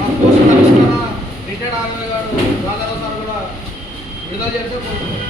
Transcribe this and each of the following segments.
మా post commissioner retired army గారు Rajarao sir కూడా విడుదల చేస్తే కోరుతున్నాం.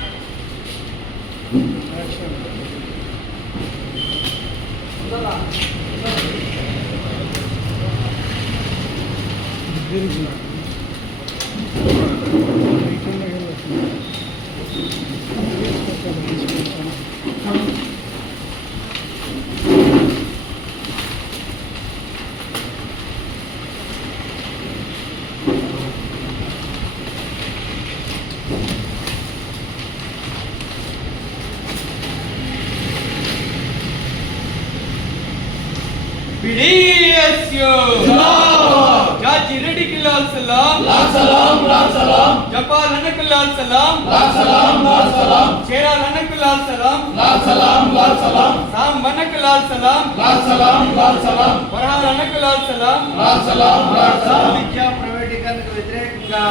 BDSU Jaji Redikilal Salam Japal Anakilal Salam Chera Anakilal Salam Sam Anakilal Salam Farhan Anakilal Salam విద్యా ప్రైవేటీకరణకు వ్యతిరేకంగా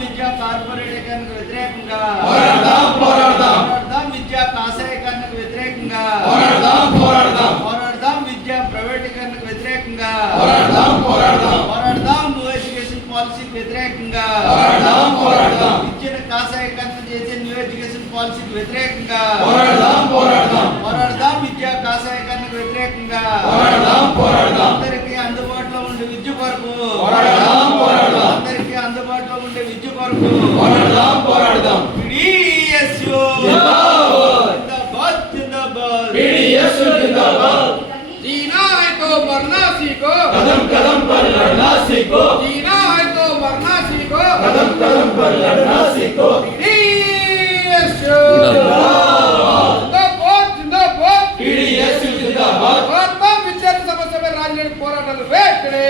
విద్యా కార్పొరేటీకరణకు వ్యతిరేకంగా విద్యా కాషాయీకరణకు వ్యతిరేకంగా పోరాడదాం విద్యా ప్రైవేటీకరణకు వ్యతిరేకంగా పోరాడదాం న్యూ ఎడ్యుకేషన్ పాలసీకి వ్యతిరేకంగా విద్యను కాషాయీకరణ చేసే న్యూ ఎడ్యుకేషన్ పాలసీకి వ్యతిరేకంగా పోరాడదాం విద్యా కాషాయీకరణకు వ్యతిరేకంగా అందరికీ అందుబాటులో ఉండే విద్య కొరకు అందరికీ అందుబాటులో ఉండే విద్య కొరకు BDSU जीना है तो मरना सीखो कदम कदम पर लड़ना सीखो जीना है तो मरना सीखो कदम कदम पर लड़ना सीखो BDSU BDSU जिंदाबाद भारत विद्यार्थी समस्या में राजनीतिक పోరాటాలు వేటనే